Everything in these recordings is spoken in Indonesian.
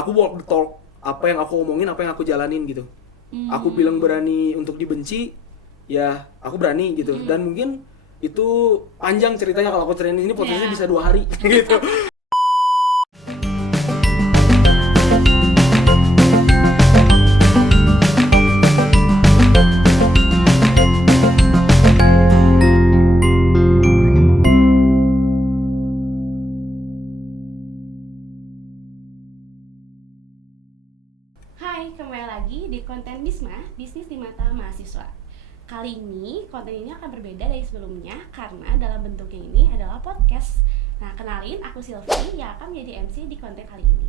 aku walk the talk, apa yang aku omongin, apa yang aku jalanin gitu. Aku bilang berani untuk dibenci, ya aku berani gitu. Dan mungkin itu panjang ceritanya, kalau aku ceritain ini potensinya bisa 2 hari gitu. Hai, kembali lagi di konten Bisma, bisnis di mata mahasiswa. Kali ini konten ini akan berbeda dari sebelumnya karena dalam bentuknya ini adalah podcast. Nah, kenalin, aku Sylvie yang akan menjadi MC di konten kali ini.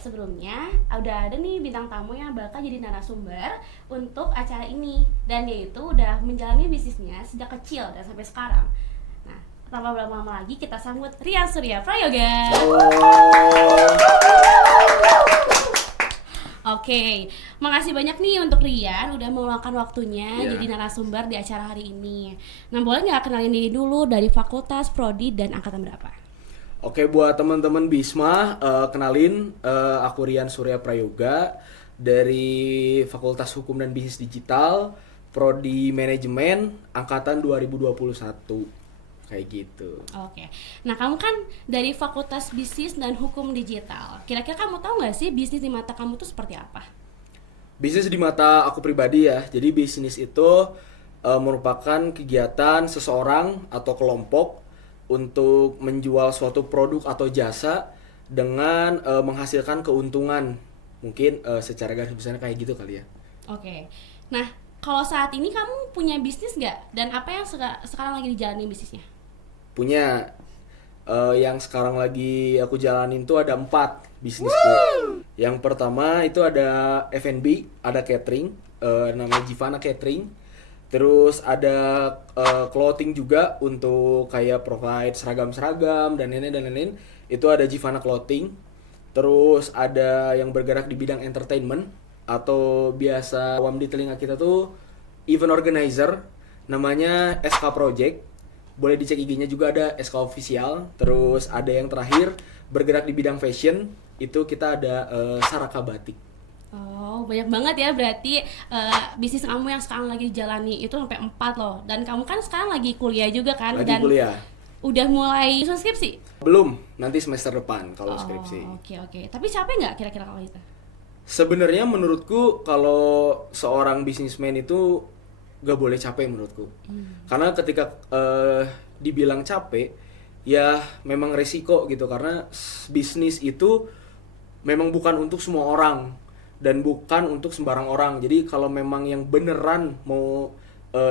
Sebelumnya udah ada nih bintang tamu yang bakal jadi narasumber untuk acara ini, dan dia itu udah menjalani bisnisnya sejak kecil dan sampai sekarang. Nah, tanpa berlama-lama lagi kita sambut Rian Surya Prayoga. Oke, makasih banyak nih untuk Rian udah meluangkan waktunya jadi narasumber di acara hari ini. Nah, boleh nggak kenalin diri dulu dari fakultas, prodi, dan angkatan berapa? Oke, buat teman-teman Bisma, kenalin, aku Rian Surya Prayoga dari Fakultas Hukum dan Bisnis Digital, prodi Manajemen, angkatan 2021. Kayak gitu. Oke, nah kamu kan dari fakultas bisnis dan hukum digital. Kira-kira kamu tahu nggak sih bisnis di mata kamu tuh seperti apa? Bisnis di mata aku pribadi ya. Jadi bisnis itu merupakan kegiatan seseorang atau kelompok untuk menjual suatu produk atau jasa dengan menghasilkan keuntungan. Mungkin secara garis besarnya kayak gitu kali ya. Oke, nah kalau saat ini kamu punya bisnis nggak? Dan apa yang sekarang lagi dijalani bisnisnya? Punya. Yang sekarang lagi aku jalanin tuh ada 4 bisnisku. Yang pertama itu ada F&B, ada catering, namanya Givana Catering. Terus ada clothing juga untuk kayak provide seragam-seragam dan lain-lain. Itu ada Givana Clothing. Terus ada yang bergerak di bidang entertainment atau biasa awam di telinga kita tuh event organizer, namanya SK Project. Boleh dicek IG-nya juga, ada SK Official. Terus ada yang terakhir bergerak di bidang fashion, itu kita ada Saraka Batik. Oh, banyak banget ya berarti bisnis kamu yang sekarang lagi dijalani itu sampai 4 loh. Dan kamu kan sekarang lagi kuliah juga kan? Lagi Dan kuliah. udah mulai susun skripsi? Belum, nanti semester depan kalau Oh, skripsi. oke. Tapi capek nggak kira-kira kalau itu? Sebenarnya menurutku kalau seorang bisnismen itu gak boleh capek menurutku. Karena ketika dibilang capek, ya memang resiko gitu. Karena bisnis itu memang bukan untuk semua orang dan bukan untuk sembarang orang. Jadi kalau memang yang beneran mau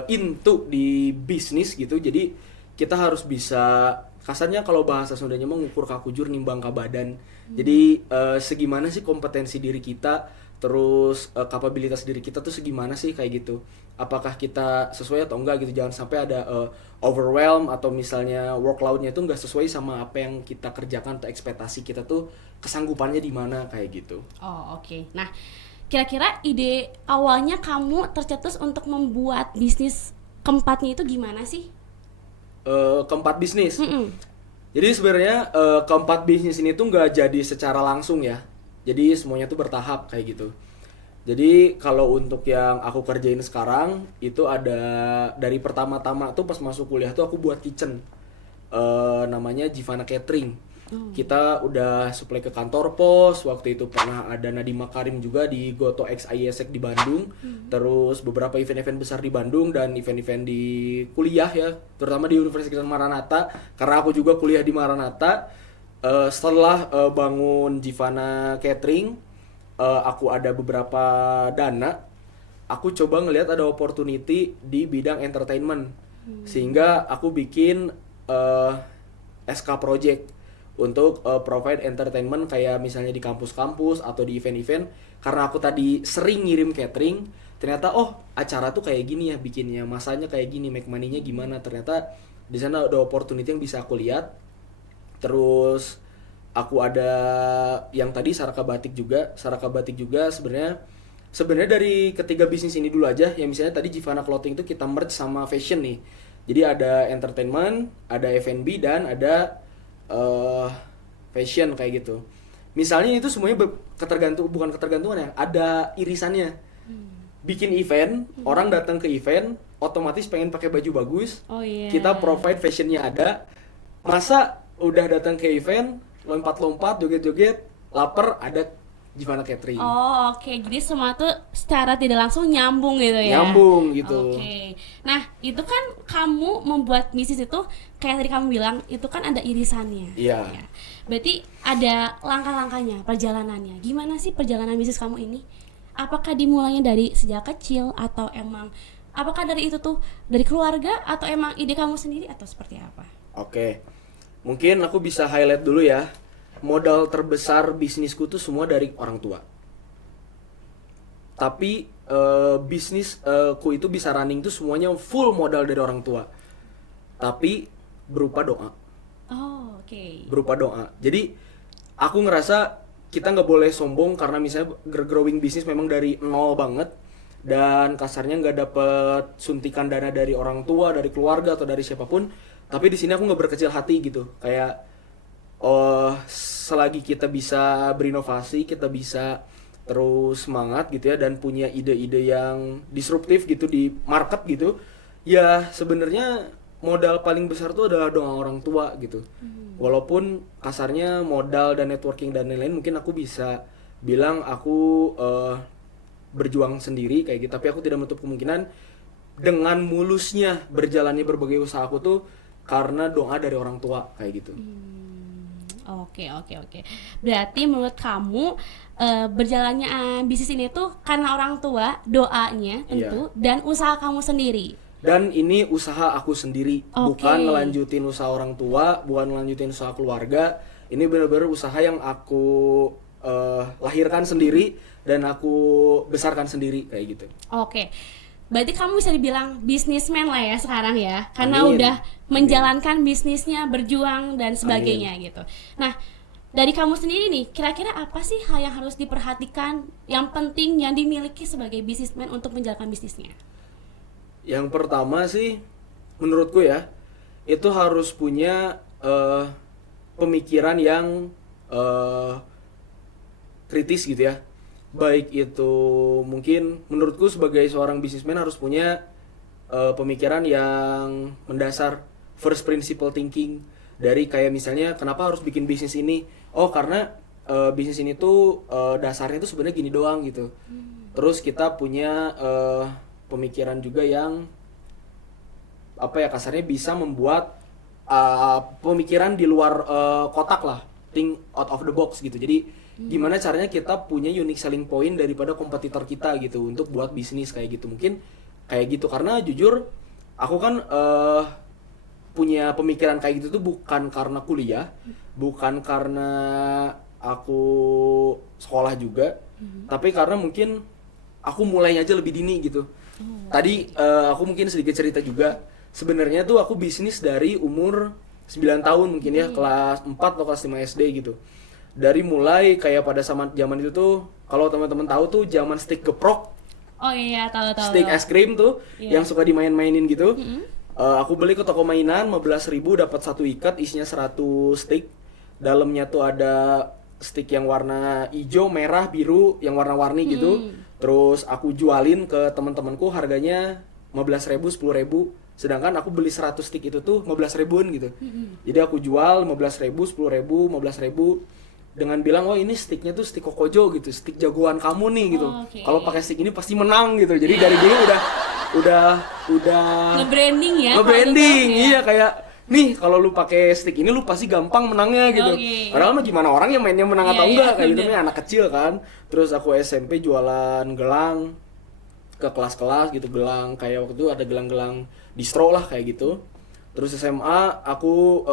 into di bisnis gitu, jadi kita harus bisa, kasarnya kalau bahasa Sundanya mau ngukur kakujur nimbang ka badan. Jadi segimana sih kompetensi diri kita, terus kapabilitas diri kita tuh segimana sih kayak gitu. Apakah kita sesuai atau enggak gitu. Jangan sampai ada overwhelm atau misalnya workload-nya itu enggak sesuai sama apa yang kita kerjakan atau ekspektasi kita tuh kesanggupannya di mana kayak gitu. Oh, oke. Nah, kira-kira ide awalnya kamu tercetus untuk membuat bisnis keempatnya itu gimana sih? Keempat bisnis. Mm-mm. Jadi sebenarnya keempat bisnis ini tuh nggak jadi secara langsung ya. Jadi semuanya tuh bertahap kayak gitu. Jadi kalau untuk yang aku kerjain sekarang itu ada dari pertama-tama tuh pas masuk kuliah tuh aku buat kitchen. Namanya Givana Catering. Kita udah supply ke kantor pos, waktu itu pernah ada Nadiem Makarim juga di Goto X IESEC di Bandung. Terus beberapa event-event besar di Bandung dan event-event di kuliah ya, terutama di Universitas Maranatha karena aku juga kuliah di Maranatha. Setelah bangun Givana Catering, aku ada beberapa dana, aku coba ngelihat ada opportunity di bidang entertainment. Sehingga aku bikin SK Project untuk provide entertainment kayak misalnya di kampus-kampus atau di event-event. Karena aku tadi sering ngirim catering, ternyata oh acara tuh kayak gini ya bikinnya, masanya kayak gini, make money-nya gimana. Ternyata di sana ada opportunity yang bisa aku lihat. Terus aku ada yang tadi Saraka Batik juga. Saraka Batik juga sebenarnya dari ketiga bisnis ini dulu aja. Yang misalnya tadi Givana Clothing itu kita merge sama fashion nih. Jadi ada entertainment, ada F&B dan ada fashion kayak gitu. Misalnya itu semuanya bukan ketergantungan ya, ada irisannya. Bikin event, orang datang ke event, otomatis pengen pakai baju bagus. Oh iya. Kita provide fashionnya ada. Masa udah datang ke event, lompat-lompat, joget-joget, lapar, ada Gimana Catering. Oh oke, jadi semua tuh secara tidak langsung nyambung gitu ya? Nyambung gitu. Oke, nah itu kan kamu membuat bisnis itu kayak tadi kamu bilang itu kan ada irisannya. Iya. Ya. Berarti ada langkah-langkahnya, perjalanannya. Gimana sih perjalanan bisnis kamu ini? Apakah dimulainya dari sejak kecil atau emang apakah dari itu tuh dari keluarga atau emang ide kamu sendiri atau seperti apa? Oke, mungkin aku bisa highlight dulu ya. Modal terbesar bisnisku tuh semua dari orang tua. Tapi bisnisku itu bisa running tuh semuanya full modal dari orang tua. Tapi berupa doa. Oh oke. Berupa doa. Jadi aku ngerasa kita nggak boleh sombong karena misalnya growing bisnis memang dari nol banget dan kasarnya nggak dapet suntikan dana dari orang tua, dari keluarga atau dari siapapun. Tapi di sini aku nggak berkecil hati gitu. Kayak selagi kita bisa berinovasi, kita bisa terus semangat gitu ya dan punya ide-ide yang disruptif gitu di market gitu, ya sebenarnya modal paling besar tuh adalah doa orang tua gitu. Walaupun kasarnya modal dan networking dan lain-lain mungkin aku bisa bilang aku berjuang sendiri kayak gitu, tapi aku tidak menutup kemungkinan dengan mulusnya berjalannya berbagai usaha aku tuh karena doa dari orang tua kayak gitu. Oke. Berarti menurut kamu berjalannya bisnis ini tuh karena orang tua, doanya tentu, dan usaha kamu sendiri. Dan ini usaha aku sendiri, bukan Oke. ngelanjutin usaha orang tua, bukan ngelanjutin usaha keluarga. Ini benar-benar usaha yang aku lahirkan sendiri dan aku besarkan sendiri kayak gitu. Oke. Berarti kamu bisa dibilang bisnismen lah ya sekarang ya, karena Amin. udah menjalankan bisnisnya, berjuang dan sebagainya gitu. Nah, dari kamu sendiri nih, kira-kira apa sih hal yang harus diperhatikan, yang penting yang dimiliki sebagai bisnismen untuk menjalankan bisnisnya? Yang pertama sih, menurutku ya, itu harus punya pemikiran yang kritis gitu ya. Baik itu mungkin menurutku sebagai seorang bisnismen harus punya pemikiran yang mendasar, first principle thinking. Dari kayak misalnya kenapa harus bikin bisnis ini? Oh karena bisnis ini tuh dasarnya tuh sebenarnya gini doang gitu. Terus kita punya pemikiran juga yang apa ya kasarnya bisa membuat pemikiran di luar kotak lah, think out of the box gitu. Jadi gimana caranya kita punya unique selling point daripada kompetitor kita gitu untuk buat bisnis kayak gitu. Mungkin kayak gitu karena jujur aku kan punya pemikiran kayak gitu tuh bukan karena kuliah, bukan karena aku sekolah juga, tapi karena mungkin aku mulainya aja lebih dini gitu. Tadi aku mungkin sedikit cerita juga. Sebenarnya tuh aku bisnis dari umur 9 tahun mungkin ya, kelas 4 atau kelas 5 SD gitu. Dari mulai kayak pada zaman itu tuh kalau teman-teman tahu tuh zaman stick geprok. Oh iya, tahu. Stick es krim tuh yang suka dimain-mainin gitu. Aku beli ke toko mainan 15.000 dapat satu ikat isinya 100 stick. Dalamnya tuh ada stick yang warna hijau, merah, biru, yang warna-warni gitu. Terus aku jualin ke teman-temanku harganya 15.000, 10.000. Sedangkan aku beli 100 stick itu tuh 15 ribuan gitu. Jadi aku jual 15.000, 10.000, 15.000 dengan bilang oh ini sticknya tuh stick Kokojo gitu, stick jagoan kamu nih gitu. Oke. Kalau pakai stick ini pasti menang gitu. Jadi dari dulu udah Nge-branding ya. nge-branding. kalau gitu, Iya kayak nih kalau lu pakai stick ini lu pasti gampang menangnya gitu. Oke. Padahal mah gimana orang yang mainnya menang atau Iya, enggak iya, kayak gitu bener. nih anak kecil kan. Terus aku SMP jualan gelang ke kelas-kelas gitu, gelang kayak waktu itu ada gelang-gelang distro lah kayak gitu. Terus SMA aku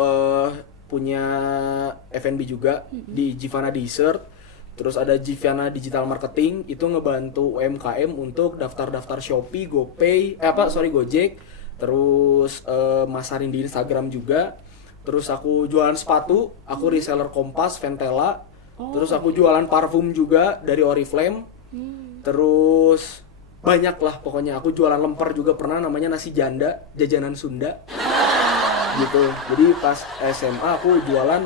punya F&B juga di Givana Dessert. Terus ada Givana Digital Marketing, itu ngebantu UMKM untuk daftar-daftar Shopee, GoPay, Gojek. Terus masarin di Instagram juga. Terus aku jualan sepatu, aku reseller Kompas, Ventela. Terus aku jualan parfum juga dari Oriflame. Terus banyak lah pokoknya. Aku jualan lemper juga pernah namanya nasi janda, jajanan Sunda. Gitu. Jadi pas SMA aku jualan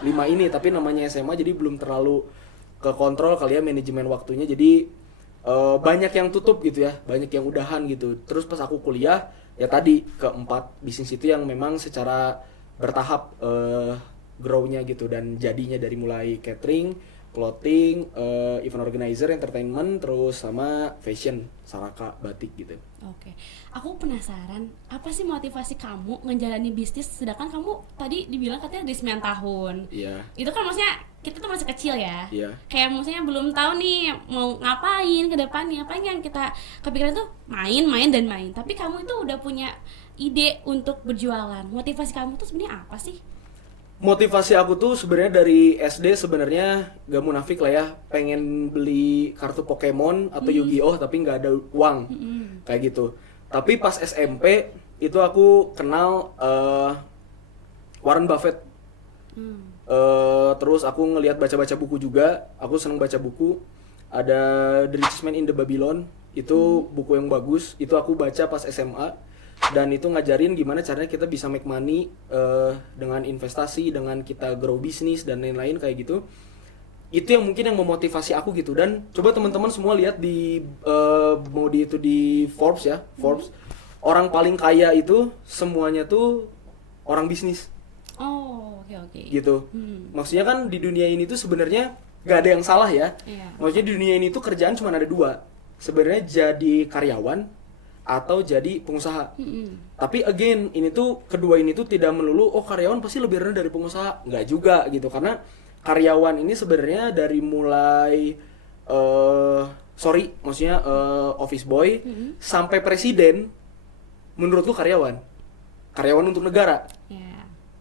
5 ini, tapi namanya SMA jadi belum terlalu ke kontrol kali ya manajemen waktunya. Jadi banyak yang tutup gitu ya, banyak yang udahan gitu. Terus pas aku kuliah ya tadi keempat bisnis itu yang memang secara bertahap grow-nya gitu dan jadinya dari mulai catering, clothing, event organizer, entertainment, terus sama fashion, saraka, batik gitu. Oke, aku penasaran, apa sih motivasi kamu ngejalani bisnis sedangkan kamu tadi dibilang katanya di 9 tahun. Iya. Itu kan maksudnya kita tuh masih kecil ya. Iya. Kayak maksudnya belum tahu nih mau ngapain ke depannya. Apa yang kita kepikiran tuh main dan main. Tapi kamu itu udah punya ide untuk berjualan. Motivasi kamu tuh sebenarnya apa sih? Motivasi aku tuh sebenarnya dari SD sebenarnya gak munafik lah ya, pengen beli kartu Pokemon atau Yu-Gi-Oh tapi nggak ada uang kayak gitu. Tapi pas SMP itu aku kenal Warren Buffett. Terus aku ngelihat baca-baca buku juga, aku seneng baca buku. Ada The Richest Man in the Babylon, itu buku yang bagus, itu aku baca pas SMA. Dan itu ngajarin gimana caranya kita bisa make money dengan investasi, dengan kita grow bisnis dan lain-lain kayak gitu. Itu yang mungkin yang memotivasi aku gitu. Dan coba teman-teman semua lihat di mau di itu di Forbes ya, Forbes. Orang paling kaya itu semuanya tuh orang bisnis. Oh, oke. Gitu. Maksudnya kan di dunia ini tuh sebenarnya gak ada yang salah ya. Iya. Maksudnya di dunia ini tuh kerjaan cuma ada dua. Sebenarnya jadi karyawan atau jadi pengusaha. Tapi again, ini tuh kedua ini tuh tidak melulu karyawan pasti lebih rendah dari pengusaha. Nggak juga gitu, karena karyawan ini sebenarnya dari mulai maksudnya office boy sampai presiden, menurutku karyawan untuk negara.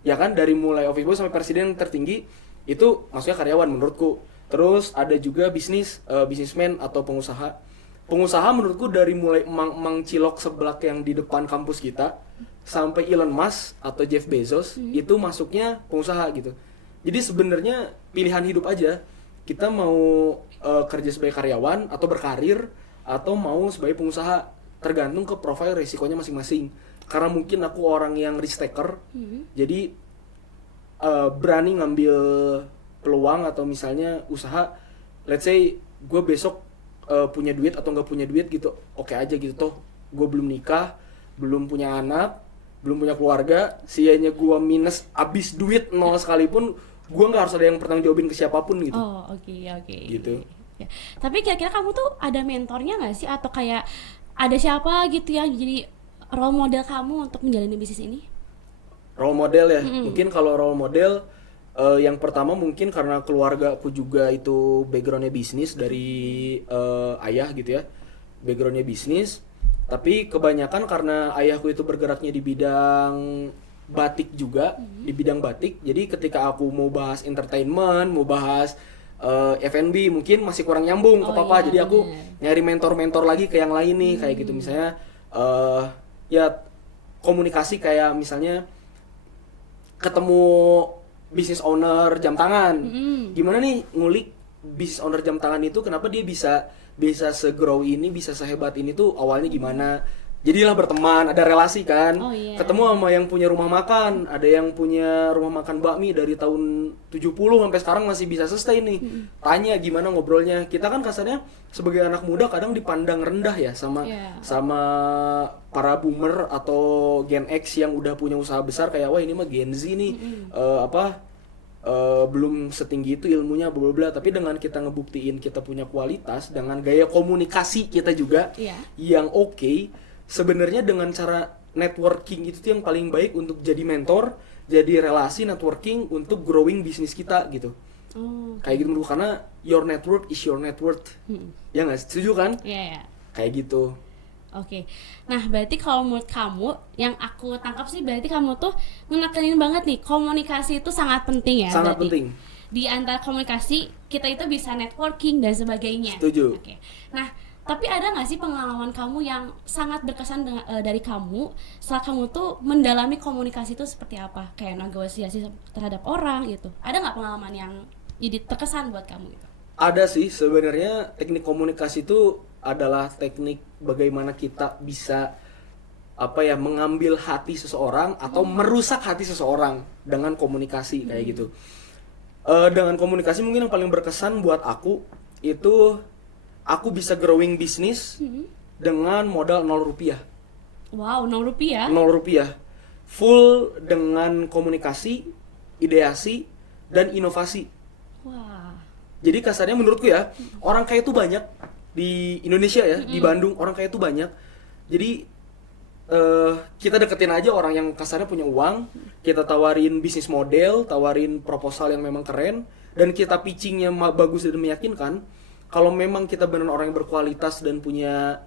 Ya kan, dari mulai office boy sampai presiden tertinggi itu maksudnya karyawan menurutku. Terus ada juga bisnismen atau pengusaha. Pengusaha menurutku dari mulai emang cilok seblak yang di depan kampus kita sampai Elon Musk atau Jeff Bezos itu masuknya pengusaha gitu. Jadi sebenarnya pilihan hidup aja, kita mau kerja sebagai karyawan atau berkarir atau mau sebagai pengusaha, tergantung ke profil resikonya masing-masing. Karena mungkin aku orang yang risk taker, jadi berani ngambil peluang atau misalnya usaha, let's say gue besok punya duit atau nggak punya duit gitu, oke aja gitu, toh gue belum nikah, belum punya anak, belum punya keluarga, sianya gue minus abis duit nol sekalipun, gue nggak harus ada yang bertanggung jawabin ke siapapun gitu. Oke. Gitu. Ya. Tapi kira-kira kamu tuh ada mentornya nggak sih, atau kayak ada siapa gitu yang jadi role model kamu untuk menjalani bisnis ini? Role model ya, mungkin kalau role model yang pertama mungkin karena keluarga aku juga itu backgroundnya bisnis dari ayah gitu ya, backgroundnya bisnis. Tapi kebanyakan karena ayahku itu bergeraknya di bidang batik juga, di bidang batik. Jadi ketika aku mau bahas entertainment, mau bahas F&B mungkin masih kurang nyambung ke papa. Jadi aku nyari mentor-mentor lagi ke yang lain nih, kayak gitu misalnya ya komunikasi, kayak misalnya ketemu business owner jam tangan. Gimana nih ngulik business owner jam tangan itu, kenapa dia bisa se-grow ini, bisa sehebat ini tuh awalnya gimana. Jadilah berteman, ada relasi kan. Ketemu sama yang punya rumah makan, ada yang punya rumah makan bakmi dari tahun 70 sampai sekarang masih bisa sustain nih. Tanya gimana ngobrolnya. Kita kan kasarnya sebagai anak muda kadang dipandang rendah ya sama para boomer atau Gen X yang udah punya usaha besar, kayak wah ini mah Gen Z nih. Belum setinggi itu ilmunya bla bla. Tapi dengan kita ngebuktiin kita punya kualitas dengan gaya komunikasi kita juga yang oke, sebenarnya dengan cara networking itu tuh yang paling baik untuk jadi mentor, jadi relasi networking untuk growing bisnis kita gitu. Kayak gitu menurut, karena your network is your net worth. Ya nggak, setuju kan? Kayak gitu. Oke. Nah, berarti kalau menurut kamu, yang aku tangkap sih berarti kamu tuh menekenin banget nih, komunikasi itu sangat penting ya. Sangat berarti penting. Di antara komunikasi kita itu bisa networking dan sebagainya. Setuju. Oke. Nah, tapi ada nggak sih pengalaman kamu yang sangat berkesan dari kamu setelah kamu tuh mendalami komunikasi itu seperti apa? Kayak negosiasi terhadap orang gitu. Ada nggak pengalaman yang jadi terkesan buat kamu gitu? Ada sih, sebenarnya teknik komunikasi itu adalah teknik bagaimana kita bisa mengambil hati seseorang atau merusak hati seseorang dengan komunikasi kayak gitu. Dengan komunikasi mungkin yang paling berkesan buat aku itu aku bisa growing bisnis dengan modal 0 rupiah. Wow, 0 rupiah. 0 rupiah. Full dengan komunikasi, ideasi, dan inovasi. Wah. Jadi kasarnya menurutku ya, orang kaya itu banyak di Indonesia ya, di Bandung orang kaya itu banyak. Jadi kita deketin aja orang yang kasarnya punya uang, kita tawarin bisnis model, tawarin proposal yang memang keren, dan kita pitchingnya bagus dan meyakinkan. Kalau memang kita benar orang yang berkualitas dan punya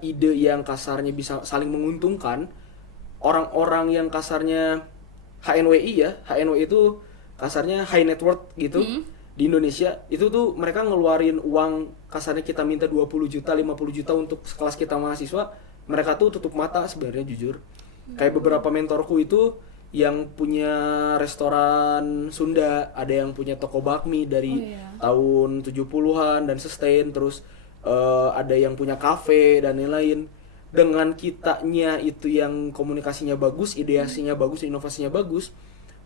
ide yang kasarnya bisa saling menguntungkan, orang-orang yang kasarnya HNWI ya, HNWI itu kasarnya high net worth gitu. Di Indonesia itu tuh mereka ngeluarin uang kasarnya kita minta 20 juta, 50 juta untuk sekelas kita mahasiswa, mereka tuh tutup mata sebenarnya jujur. Kayak beberapa mentorku itu yang punya restoran Sunda, ada yang punya toko bakmi dari tahun 70-an dan sustain, terus ada yang punya kafe dan lain-lain. Dengan kitanya itu yang komunikasinya bagus, ideasinya bagus, inovasinya bagus,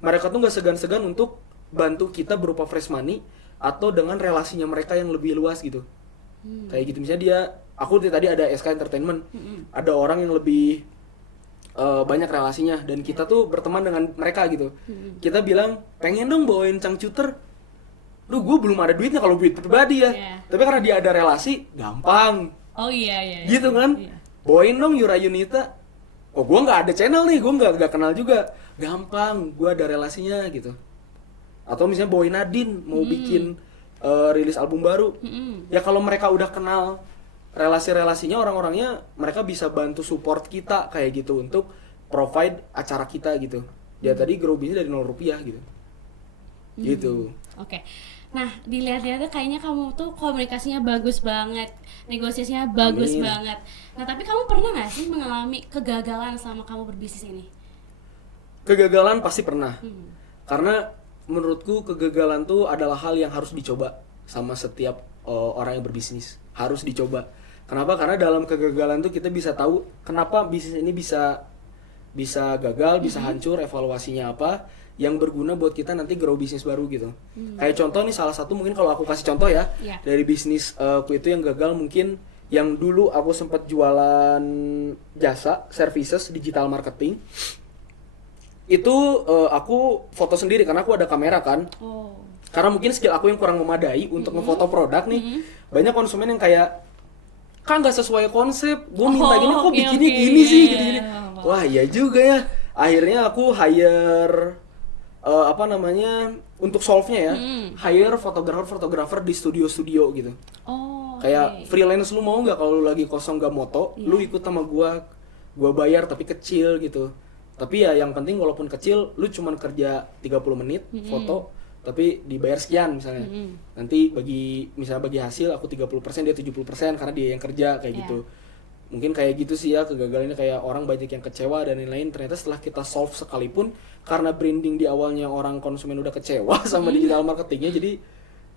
mereka tuh nggak segan-segan untuk bantu kita berupa fresh money atau dengan relasinya mereka yang lebih luas gitu. Kayak gitu misalnya aku tadi ada SK Entertainment, ada orang yang lebih banyak relasinya dan kita tuh berteman dengan mereka gitu. Kita bilang pengen dong bawain cangcuter. Duh, gue belum ada duitnya kalau duit pribadi ya. Tapi karena dia ada relasi, gampang. Oh iya. Gitu kan? Bawain dong Yura Yunita. Oh, gue nggak ada channel nih, gue nggak kenal juga. Gampang, gue ada relasinya gitu. Atau misalnya bawain Nadine mau bikin rilis album baru. Ya kalau mereka udah kenal relasi-relasinya, orang-orangnya, mereka bisa bantu support kita kayak gitu untuk provide acara kita gitu. Dia tadi grow bisnis dari 0 rupiah gitu. Gitu. Oke. Nah, dilihat-lihatnya kayaknya kamu tuh komunikasinya bagus banget, negosiasinya bagus banget. Nah, tapi kamu pernah nggak sih mengalami kegagalan selama kamu berbisnis ini? Kegagalan pasti pernah. Karena menurutku kegagalan tuh adalah hal yang harus dicoba sama setiap orang yang berbisnis. Harus dicoba. Kenapa? Karena dalam kegagalan tuh kita bisa tahu kenapa bisnis ini bisa gagal, bisa hancur, evaluasinya apa yang berguna buat kita nanti grow bisnis baru gitu. Kayak contoh nih, salah satu mungkin kalau aku kasih contoh ya, dari bisnis aku itu yang gagal mungkin yang dulu aku sempat jualan jasa, services, digital marketing. Itu aku foto sendiri karena aku ada kamera kan. Karena mungkin skill aku yang kurang memadai untuk ngefoto produk nih. Banyak konsumen yang kayak, kan nggak sesuai konsep, gue minta gini kok bikinnya gini sih gini. Wah iya juga ya. Akhirnya aku hire untuk solve-nya ya, hire fotografer di studio gitu. Kayak freelance, lu mau nggak kalau lu lagi kosong gak moto, lu ikut sama gua bayar tapi kecil gitu. Tapi ya yang penting walaupun kecil, lu cuman kerja 30 menit foto, tapi dibayar sekian misalnya. Nanti bagi hasil aku 30%, dia 70% karena dia yang kerja kayak gitu. Mungkin kayak gitu sih ya kegagalannya, kayak orang banyak yang kecewa dan lain-lain. Ternyata setelah kita solve sekalipun, karena branding di awalnya orang konsumen udah kecewa sama digital marketingnya, jadi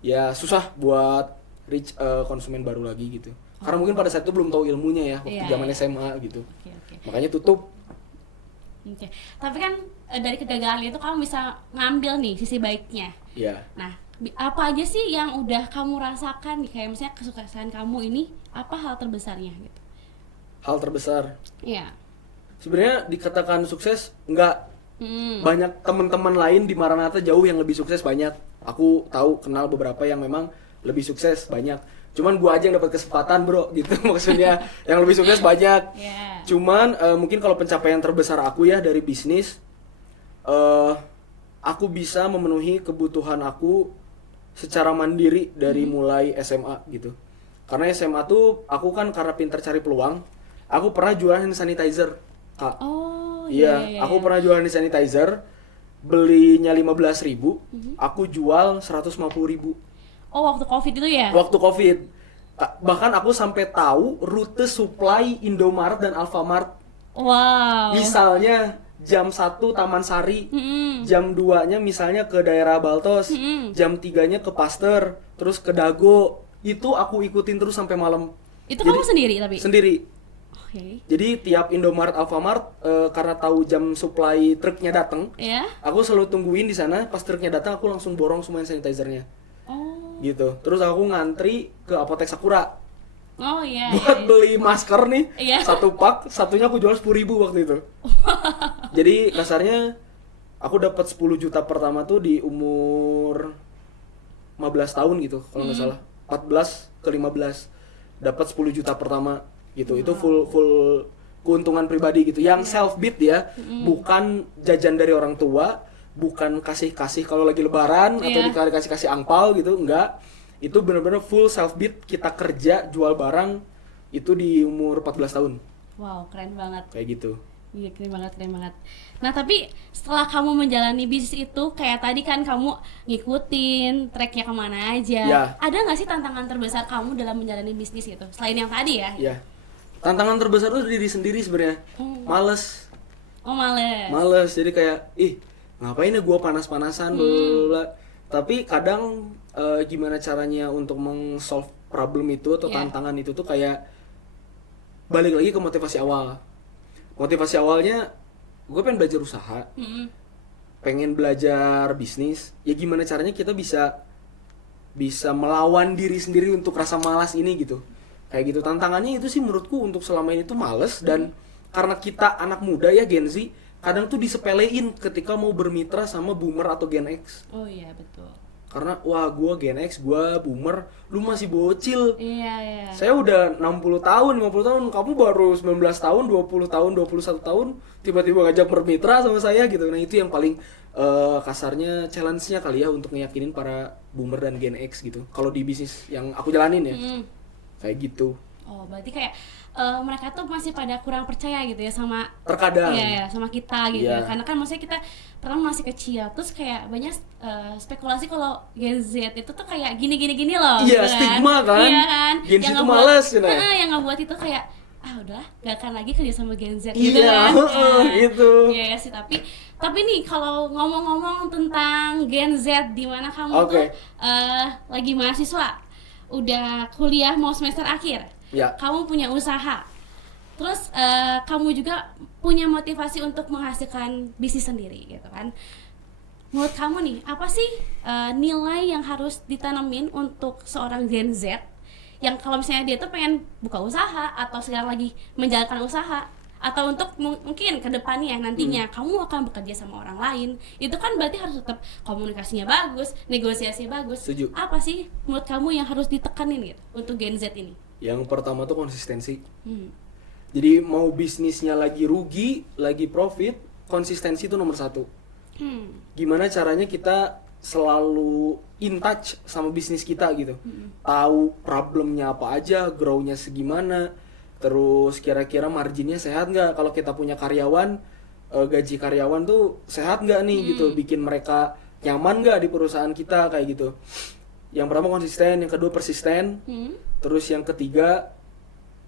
ya susah buat reach konsumen baru lagi gitu. Karena mungkin pada saat itu belum tahu ilmunya ya, waktu zaman SMA gitu. Makanya tutup. Tapi kan dari kegagalan itu kamu bisa ngambil nih sisi baiknya. Nah, apa aja sih yang udah kamu rasakan nih, kayak misalnya kesuksesan kamu ini, apa hal terbesarnya gitu? Hal terbesar. Sebenarnya dikatakan sukses enggak. Banyak teman-teman lain di Maranatha jauh yang lebih sukses banyak. Aku tahu, kenal beberapa yang memang lebih sukses banyak. Cuman gua aja yang dapat kesempatan, bro, gitu maksudnya. Yang lebih sukses banyak. Cuman mungkin kalau pencapaian terbesar aku ya dari bisnis, aku bisa memenuhi kebutuhan aku secara mandiri dari mulai SMA gitu. Karena SMA tuh aku kan karena pintar cari peluang, aku pernah jualan hand sanitizer, Kak. Aku pernah jualan hand sanitizer, belinya 15.000, aku jual 150.000. Waktu Covid itu ya? Waktu Covid. Bahkan aku sampai tahu rute supply Indomaret dan Alfamart. Wow. Misalnya jam 1 Taman Sari, jam 2-nya misalnya ke daerah Baltos, jam 3-nya ke Pasteur, terus ke Dago. Itu aku ikutin terus sampai malam. Itu kamu sendiri tapi? Sendiri. Oke. Jadi tiap Indomaret, Alfamart karena tahu jam supply truknya datang, Ya. aku selalu tungguin di sana. Pas truknya datang aku langsung borong semua hand sanitizer-nya. Oh. Gitu. Terus aku ngantri ke Apotek Sakura Oh iya. buat beli masker nih. Iya. Satu pak, satunya aku jual 10.000 waktu itu. Jadi kasarnya aku dapat 10 juta pertama tuh di umur 15 tahun gitu kalau nggak salah. 14 ke 15 dapat 10 juta pertama gitu. Itu full keuntungan pribadi gitu. Yang self bid ya, bukan jajan dari orang tua, bukan kasih-kasih kalau lagi lebaran atau dikasih angpau gitu, enggak. Itu benar-benar full self bid, kita kerja jual barang itu di umur 14 tahun. Wow, keren banget. Kayak gitu. Iya, keren banget, keren banget. Nah, tapi setelah kamu menjalani bisnis itu, kayak tadi kan kamu ngikutin tracknya kemana aja. Ya. Ada nggak sih tantangan terbesar kamu dalam menjalani bisnis itu? Selain yang tadi ya? Ya. Tantangan terbesar tuh diri sendiri sebenarnya. Males. Oh, males. Males. Jadi kayak, ngapain ya gua panas-panasan bla bla bla. Tapi kadang gimana caranya untuk meng-solve problem itu atau tantangan itu tuh kayak balik lagi ke motivasi awal. Motivasi awalnya gue pengen belajar usaha, pengen belajar bisnis. Ya gimana caranya kita bisa melawan diri sendiri untuk rasa malas ini gitu. Kayak gitu. Tantangannya itu sih menurutku untuk selama ini tuh males. Dan karena kita anak muda ya, Gen Z, kadang tuh disepelein ketika mau bermitra sama boomer atau Gen X. Oh iya, betul. Karena wah gue Gen X, gue boomer, lu masih bocil. Iya. Saya udah 60 tahun, 50 tahun, kamu baru 19 tahun, 20 tahun, 21 tahun, tiba-tiba ngajak bermitra sama saya gitu. Nah itu yang paling kasarnya challenge-nya kali ya untuk ngeyakinin para boomer dan Gen X gitu. Kalau di bisnis yang aku jalanin ya, kayak gitu. Oh, berarti kayak mereka tuh masih pada kurang percaya gitu ya sama Terkadang. Iya, sama kita gitu. Iya. Karena kan maksudnya kita pertama masih kecil, terus kayak banyak spekulasi kalau Gen Z itu tuh kayak gini loh. Iya, gitu stigma kan. Iya kan. Gen Z itu males gitu ya. Yang ngebuat itu kayak udahlah, gak akan lagi kerja sama Gen Z Iya, gitu kan. gitu. Iya sih, tapi nih kalau ngomong-ngomong tentang Gen Z, di mana kamu tuh lagi mahasiswa, udah kuliah mau semester akhir. Ya. Kamu punya usaha, terus kamu juga punya motivasi untuk menghasilkan bisnis sendiri gitu kan. Menurut kamu nih, apa sih nilai yang harus ditanamin untuk seorang Gen Z yang kalau misalnya dia tuh pengen buka usaha atau sekarang lagi menjalankan usaha, atau untuk mungkin ke depannya nantinya kamu akan bekerja sama orang lain, itu kan berarti harus tetap komunikasinya bagus, negosiasinya bagus. Setuju. Apa sih menurut kamu yang harus ditekanin gitu untuk Gen Z ini? Yang pertama tuh konsistensi. Jadi mau bisnisnya lagi rugi, lagi profit, konsistensi itu nomor 1. Gimana caranya kita selalu in touch sama bisnis kita gitu. Tahu problemnya apa aja, grow-nya segimana, terus kira-kira marginnya sehat nggak. Kalau kita punya karyawan, gaji karyawan tuh sehat nggak nih gitu, bikin mereka nyaman nggak di perusahaan kita kayak gitu. Yang pertama konsisten, yang kedua persisten, terus yang ketiga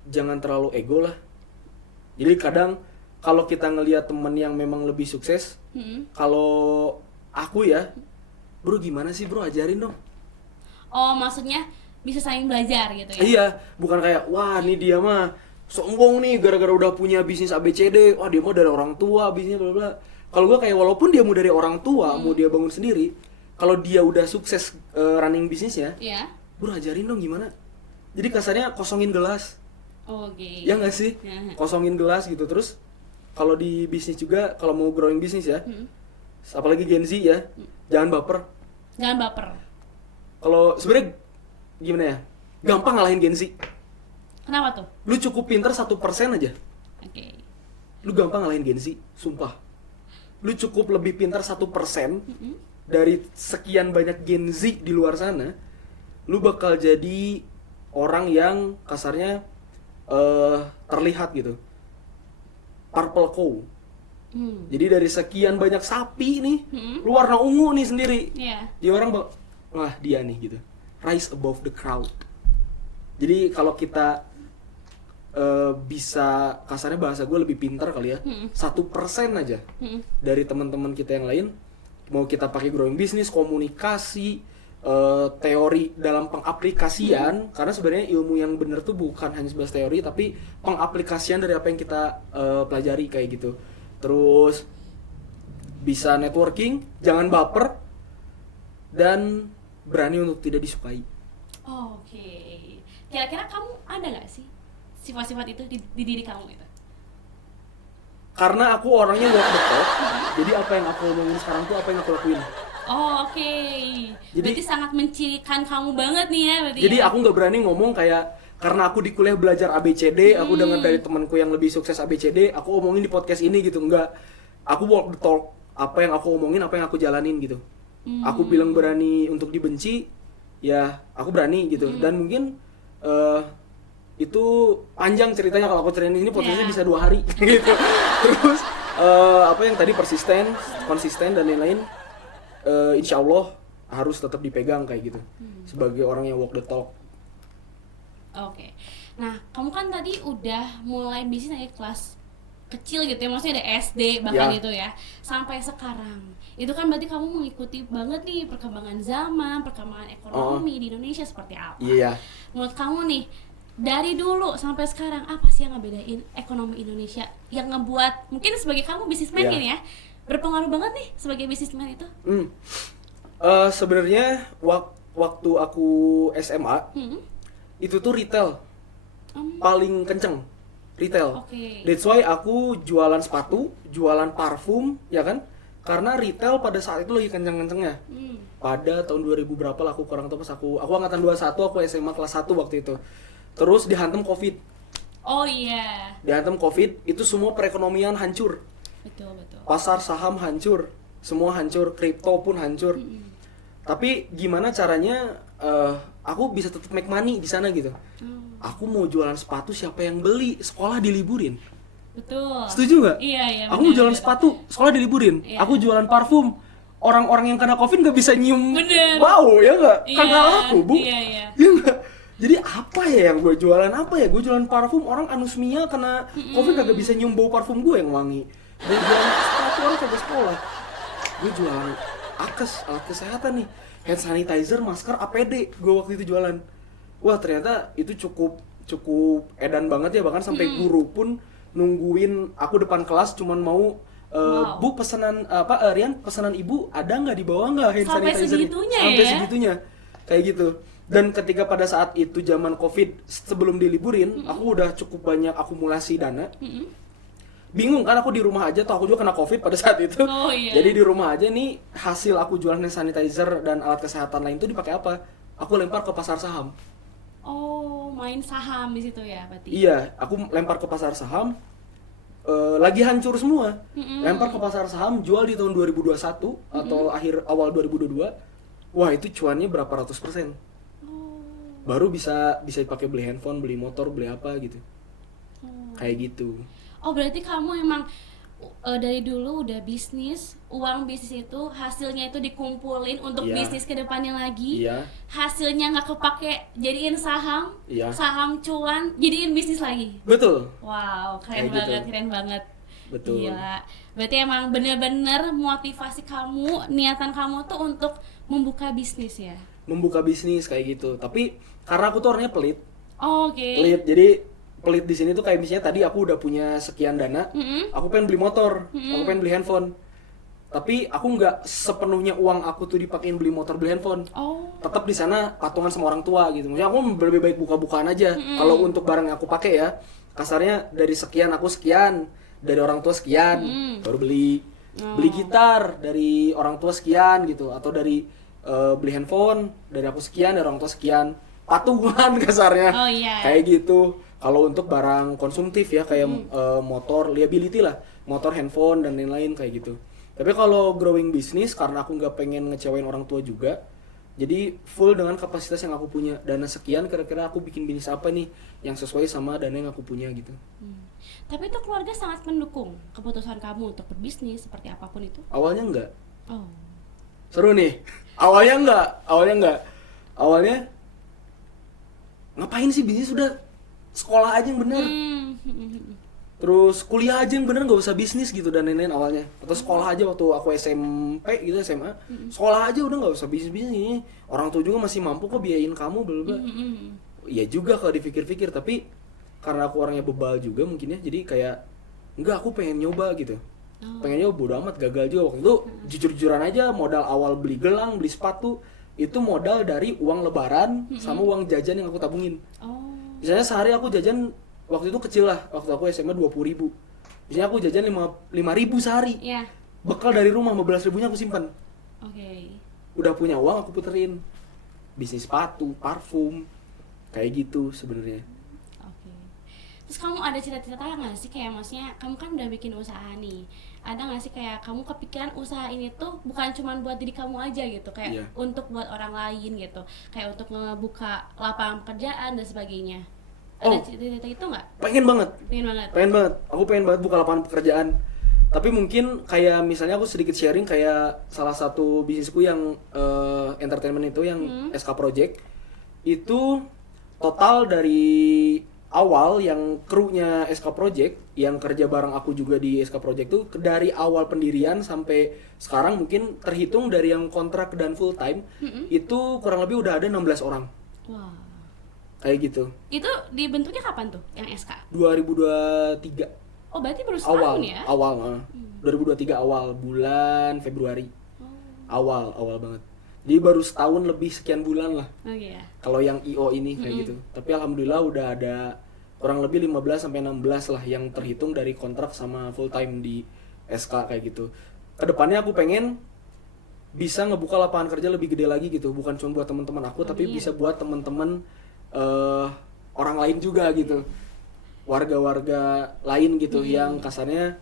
jangan terlalu ego lah. Jadi kadang kalau kita ngelihat temen yang memang lebih sukses, kalau aku ya, bro gimana sih bro, ajarin dong. Oh, maksudnya bisa saling belajar gitu ya? Iya, bukan kayak wah nih dia mah sombong nih gara-gara udah punya bisnis ABCD, wah dia mah dari orang tua bisnisnya bla bla. Kalau gua kayak walaupun dia mau dari orang tua, mau dia bangun sendiri, kalau dia udah sukses running bisnisnya, bro ajarin dong gimana. Jadi kasarnya kosongin gelas. Oke. Ya nggak sih? Kosongin gelas gitu. Terus kalau di bisnis juga, kalau mau growing bisnis ya, apalagi Gen Z ya, jangan baper. Jangan baper. Kalau sebenarnya gimana ya, gampang ngalahin Gen Z. Kenapa tuh? Lu cukup pinter 1% aja, Oke. lu gampang ngalahin Gen Z, sumpah. Lu cukup lebih pintar 1% dari sekian banyak Gen Z di luar sana, lu bakal jadi orang yang kasarnya terlihat gitu, purple cow. Jadi dari sekian banyak sapi nih, lu warna ungu nih sendiri. Dia orang wah dia nih gitu, rise above the crowd. Jadi kalau kita bisa kasarnya bahasa gue lebih pintar kali ya, 1% aja dari teman-teman kita yang lain, mau kita pakai growing business, komunikasi, teori dalam pengaplikasian, karena sebenarnya ilmu yang benar tuh bukan hanya sebatas teori tapi pengaplikasian dari apa yang kita pelajari kayak gitu. Terus bisa networking, jangan baper, dan berani untuk tidak disukai. Oke. Kira-kira kamu ada nggak sih sifat-sifat itu di diri kamu itu? Karena aku orangnya walk the talk, jadi apa yang aku ngomongin sekarang tuh apa yang aku lakuin. Oh, oke. Berarti sangat mencirikan kamu banget nih ya, berarti. Jadi ya? aku nggak berani ngomong kayak karena aku di kuliah belajar ABCD, aku dengar dari temanku yang lebih sukses ABCD, aku omongin di podcast ini gitu. Enggak. Aku walk the talk, apa yang aku omongin, apa yang aku jalanin gitu. Aku bilang berani untuk dibenci, ya aku berani gitu. Dan mungkin itu panjang ceritanya, kalau aku ceritain ini podcastnya bisa 2 hari gitu. Terus apa yang tadi persisten, konsisten dan lain-lain, insya Allah harus tetap dipegang kayak gitu sebagai orang yang walk the talk. Oke. Nah, kamu kan tadi udah mulai bisnis dari kelas kecil gitu ya, maksudnya ada SD bahkan Ya. itu ya, sampai sekarang. Itu kan berarti kamu mengikuti banget nih perkembangan zaman, perkembangan ekonomi di Indonesia seperti apa. Iya. Menurut kamu nih, dari dulu sampai sekarang apa sih yang ngebedain ekonomi Indonesia yang ngebuat mungkin sebagai kamu bisnismen Iya. gini ya, berpengaruh banget nih sebagai bisnismen itu? Sebenarnya waktu aku SMA itu tuh retail paling kenceng, retail. Oke. That's why aku jualan sepatu, jualan parfum, ya kan? Karena retail pada saat itu lagi kenceng-kencengnya. Pada tahun 2000 berapa lah, aku kurang tahu, pas aku angkatan 21, aku SMA kelas 1 waktu itu. Terus dihantam Covid. Oh iya. Dihantam Covid, itu semua perekonomian hancur. Betul. Pasar saham hancur, semua hancur, kripto pun hancur. Tapi gimana caranya aku bisa tetap make money di sana gitu. Aku mau jualan sepatu, siapa yang beli? Sekolah diliburin. Betul. Setuju nggak? Iya. Aku mau jualan sepatu, sekolah diliburin. Iya. Aku jualan parfum, orang-orang yang kena Covid nggak bisa nyium. Bener. Wow, ya nggak? Iya. Kagak laku, Bu. Iya. Ya nggak? Jadi apa ya yang gue jualan? Apa ya? Gue jualan parfum, orang anosmia kena Covid kagak bisa nyium bau parfum gue yang wangi. Gue jualan sepatu, orang kagak sekolah. Gue jualan alat kesehatan nih, hand sanitizer, masker, APD. Gue waktu itu jualan. Wah, ternyata itu cukup edan banget ya, bahkan sampai guru pun nungguin aku depan kelas cuman mau Bu, pesanan Rian, pesanan Ibu ada nggak, di bawah nggak hand Sampai sanitizer? segitunya Sampai ya? segitunya. Kayak gitu. Dan ketika pada saat itu zaman Covid, sebelum diliburin, aku udah cukup banyak akumulasi dana. Bingung kan, aku di rumah aja, toh aku juga kena Covid pada saat itu. Oh, iya. Jadi di rumah aja nih, hasil aku jualan hand sanitizer dan alat kesehatan lain itu dipakai apa? Aku lempar ke pasar saham. Oh, main saham di situ ya berarti. Iya, aku lempar ke pasar saham. Lagi hancur semua. Lempar ke pasar saham, jual di tahun 2021 atau awal 2022. Wah, itu cuannya berapa ratus %. Baru bisa dipakai beli handphone, beli motor, beli apa gitu. Kayak gitu. Oh, berarti kamu emang dari dulu udah bisnis, uang bisnis itu hasilnya itu dikumpulin untuk Iya. bisnis kedepannya lagi. Iya. Hasilnya nggak kepake jadiin saham, Iya. saham cuan, jadiin bisnis lagi. Betul. Wow, keren Kayak gitu. banget, keren banget. Betul. Gila. Berarti emang bener-bener motivasi kamu, niatan kamu tuh untuk membuka bisnis ya. Membuka bisnis kayak gitu. Tapi karena aku tuh orangnya pelit. Oh, oke. Pelit. Jadi pelit di sini tuh kayak misalnya tadi aku udah punya sekian dana, aku pengen beli motor, aku pengen beli handphone. Tapi aku nggak sepenuhnya uang aku tuh dipakein beli motor, beli handphone. Oh. Tetap di sana patungan sama orang tua gitu. Maksudnya aku lebih baik buka-bukaan aja. Kalau untuk barang yang aku pakai ya, kasarnya dari sekian aku sekian, dari orang tua sekian, baru beli. Beli gitar dari orang tua sekian gitu, atau dari beli handphone dari aku sekian, dari orang tua sekian. Patungan kasarnya. Oh, iya. Kayak gitu. Kalau untuk barang konsumtif ya kayak motor, liability lah, motor, handphone dan lain-lain kayak gitu. Tapi kalau growing bisnis, karena aku nggak pengen ngecewain orang tua juga, jadi full dengan kapasitas yang aku punya. Dana sekian, kira-kira aku bikin bisnis apa nih yang sesuai sama dana yang aku punya gitu. Tapi itu keluarga sangat mendukung keputusan kamu untuk berbisnis seperti apapun itu. Awalnya enggak. Oh. Seru nih. Awalnya enggak. Awalnya ngapain sih bisnis, udah sekolah aja yang bener. Terus kuliah aja yang bener nggak usah bisnis gitu dan lain-lain awalnya. Atau sekolah aja waktu aku SMP gitu, SMA. Sekolah aja udah nggak usah bisnis-bisnis. Orang tua juga masih mampu kok biayain kamu, bla. Iya juga kalau dipikir-pikir, tapi karena aku orangnya bebal juga mungkin ya. Jadi kayak enggak, aku pengen nyoba gitu. Pengen nyoba, bodo amat, gagal juga waktu itu. Jujur-jujuran aja, modal awal beli gelang, beli sepatu itu modal dari uang lebaran sama uang jajan yang aku tabungin. Misalnya sehari aku jajan waktu itu kecil lah, waktu aku SMA 20.000. Misalnya aku jajan 5.000 sehari. Iya. Bekal dari rumah 15.000-nya aku simpan. Oke. Udah punya uang aku puterin. Bisnis sepatu, parfum, kayak gitu sebenarnya. Oke. Terus kamu ada cita-cita nggak sih, kayak maksudnya kamu kan udah bikin usaha nih, ada nggak sih kayak kamu kepikiran usaha ini tuh bukan cuma buat diri kamu aja gitu, kayak untuk buat orang lain gitu, kayak untuk ngebuka lapangan pekerjaan dan sebagainya? Ada cita-cita itu nggak? Pengen banget. Pengen banget. Aku pengen banget buka lapangan pekerjaan. Tapi mungkin kayak misalnya aku sedikit sharing kayak salah satu bisnisku yang entertainment itu yang SK Project. Itu total dari awal yang krunya SK Project yang kerja bareng aku juga di SK Project tuh dari awal pendirian sampai sekarang mungkin terhitung dari yang kontrak dan full time itu kurang lebih udah ada 16 orang. Wah. Kayak gitu. Itu dibentuknya kapan tuh yang SK? 2023. Oh, berarti baru setahun ya? Awal. 2023 awal bulan Februari. Awal banget. Jadi baru setahun lebih sekian bulan lah. Iya. Kalau yang IO ini kayak gitu. Tapi alhamdulillah udah ada kurang lebih 15 sampai 16 lah yang terhitung dari kontrak sama full time di SK kayak gitu. Kedepannya aku pengen bisa ngebuka lapangan kerja lebih gede lagi gitu. Bukan cuma buat teman-teman aku, tapi bisa buat teman-teman orang lain juga gitu, warga-warga lain gitu yang kasarnya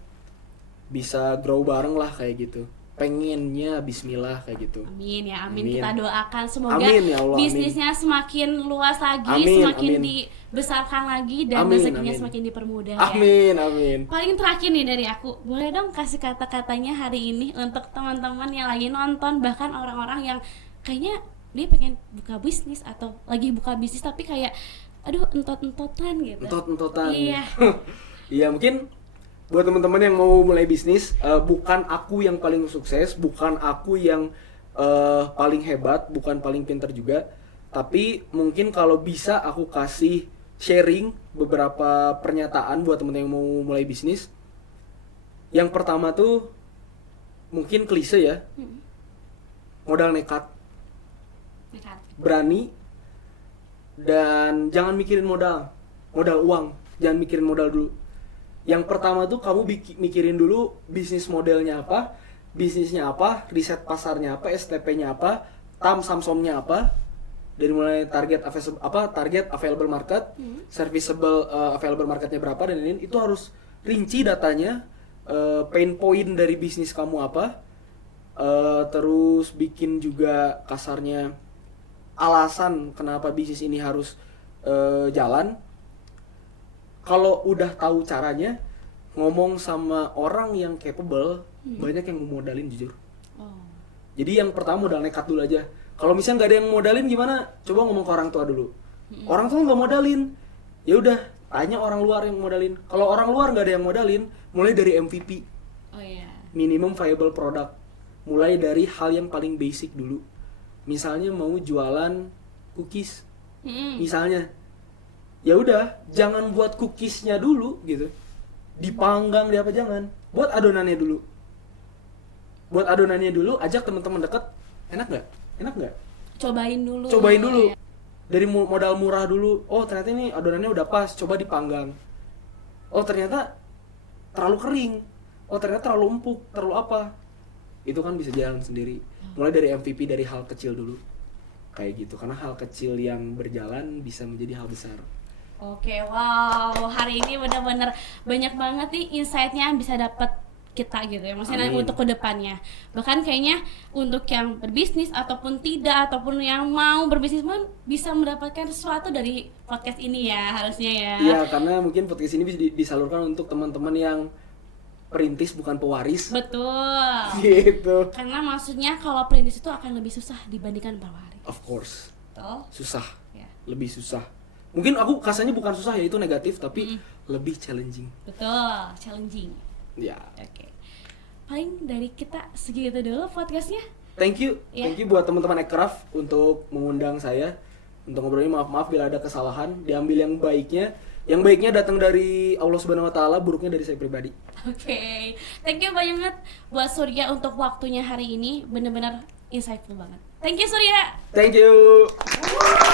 bisa grow bareng lah kayak gitu. Pengennya bismillah kayak gitu. Amin ya, amin. Kita doakan semoga amin, ya Allah, bisnisnya semakin luas lagi, semakin dibesarkan lagi dan rezekinya semakin dipermudah. Amin. Paling terakhir nih dari aku, boleh dong kasih kata-katanya hari ini untuk teman-teman yang lagi nonton, bahkan orang-orang yang kayaknya dia pengen buka bisnis atau lagi buka bisnis tapi kayak aduh entot-entotan gitu. Iya. Iya, mungkin buat teman-teman yang mau mulai bisnis, bukan aku yang paling sukses, bukan aku yang paling hebat, bukan paling pintar juga, tapi mungkin kalau bisa aku kasih sharing beberapa pernyataan buat teman-teman yang mau mulai bisnis. Yang pertama tuh mungkin klise ya, modal nekat, berani, dan jangan mikirin modal uang, jangan mikirin modal dulu. Yang pertama tuh kamu mikirin dulu bisnis modelnya apa, bisnisnya apa, riset pasarnya apa, STP-nya apa, samsomnya apa, dari mulai target available market, serviceable available marketnya berapa, dan ini itu harus rinci datanya, pain point dari bisnis kamu apa, terus bikin juga kasarnya alasan kenapa bisnis ini harus jalan. Kalau udah tahu caranya, ngomong sama orang yang capable, banyak yang mau modalin jujur. Jadi yang pertama modal nekat dulu aja. Kalau misalnya nggak ada yang modalin gimana? Coba ngomong ke orang tua dulu. Orang tua nggak modalin, ya udah tanya orang luar yang modalin. Kalau orang luar nggak ada yang modalin, mulai dari MVP, minimum viable product. Mulai dari hal yang paling basic dulu. Misalnya mau jualan cookies, misalnya, ya udah jangan buat cookiesnya dulu gitu, dipanggang di apa, jangan buat adonannya dulu, ajak teman-teman dekat, enak nggak, cobain dulu ya. Dari modal murah dulu, oh ternyata ini adonannya udah pas, coba dipanggang, oh ternyata terlalu kering, oh ternyata terlalu empuk, terlalu apa, itu kan bisa jalan sendiri. Mulai dari MVP, dari hal kecil dulu kayak gitu, karena hal kecil yang berjalan bisa menjadi hal besar. Oke, wow, hari ini benar-benar banyak banget nih insight-nya yang bisa dapat kita gitu ya, maksudnya untuk kedepannya. Bahkan kayaknya untuk yang berbisnis ataupun tidak, ataupun yang mau berbisnis pun bisa mendapatkan sesuatu dari podcast ini ya, harusnya ya. Iya, karena mungkin podcast ini bisa disalurkan untuk teman-teman yang perintis bukan pewaris. Betul. Gitu. Karena maksudnya kalau perintis itu akan lebih susah dibandingkan pewaris. Of course. Betul. Susah. Ya. Lebih susah. Mungkin aku kasarnya bukan susah ya, itu negatif, tapi lebih challenging. Betul, challenging. Ya. Oke. Paling dari kita segitu dulu podcastnya. Thank you Iya. buat teman-teman Aircraft untuk mengundang saya untuk ngobrol ini. Maaf bila ada kesalahan, diambil yang baiknya. Yang baiknya datang dari Allah Subhanahu Wa Taala, buruknya dari saya pribadi. Oke. Thank you banget buat Surya untuk waktunya hari ini, bener-bener insightful banget. Thank you Surya. Thank you.